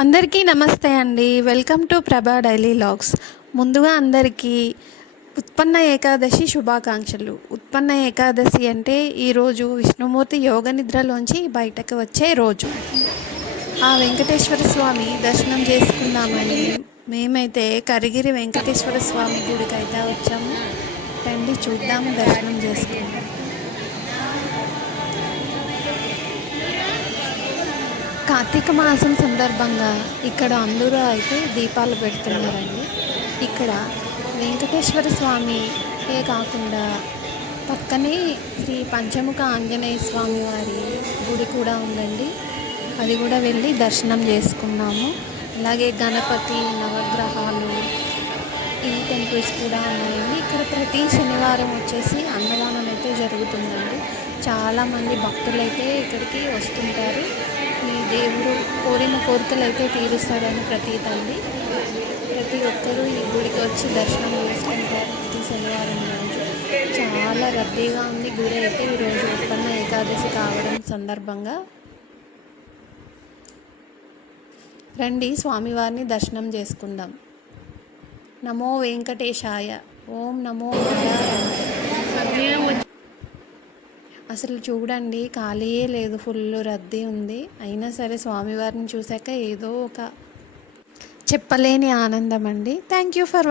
అందరికీ నమస్తే అండి. Welcome to Prabha daily logs. ముందుగా అందరికీ ఉత్పన్న ఏకాదశి శుభాకాంక్షలు. ఉత్పన్న ఏకాదశి అంటే ఈరోజు విష్ణుమూర్తి యోగ నిద్రలోంచి బయటకు వచ్చే రోజు. ఆ వెంకటేశ్వర స్వామి దర్శనం చేసుకుందామని మేమైతే కరిగిరి వెంకటేశ్వర స్వామి గుడికి అయితే వచ్చాము. రండి చూద్దాము దర్శనం చేసుకుందాం. కార్తీక మాసం సందర్భంగా ఇక్కడ అందరూ అయితే దీపాలు పెడుతున్నారండి. ఇక్కడ వెంకటేశ్వర స్వామియే కాకుండా పక్కనే శ్రీ పంచముఖ ఆంజనేయ స్వామి వారి గుడి కూడా ఉందండి. అది కూడా వెళ్ళి దర్శనం చేసుకున్నాము. అలాగే గణపతి నవగ్రహాలు ఈ టెంపుల్స్ కూడా ఉన్నాయండి. ఇక్కడ ప్రతి శనివారం వచ్చేసి చాలామంది భక్తులు అయితే ఇక్కడికి వస్తుంటారు. ఈ దేవుడు కోరిన కోరికలు అయితే తీరుస్తాడని ప్రతీతండి ప్రతి ఒక్కరూ ఈ గుడికి వచ్చి దర్శనం చేసుకుంటారు ప్రతి శనివారం రోజు. చాలా రద్దీగా ఉంది గుడి అయితే. ఈరోజు ఉత్పన్న ఏకాదశి కావడం సందర్భంగా రండి స్వామివారిని దర్శనం చేసుకుందాం. నమో వెంకటేశాయ. ఓం నమో నారాయణ. అసలు చూడండి ఖాళీయే లేదు ఫుల్ రద్దీ ఉంది. అయినా సరే స్వామివారిని చూశాక ఏదో ఒక చెప్పలేని ఆనందం అండి. Thank you for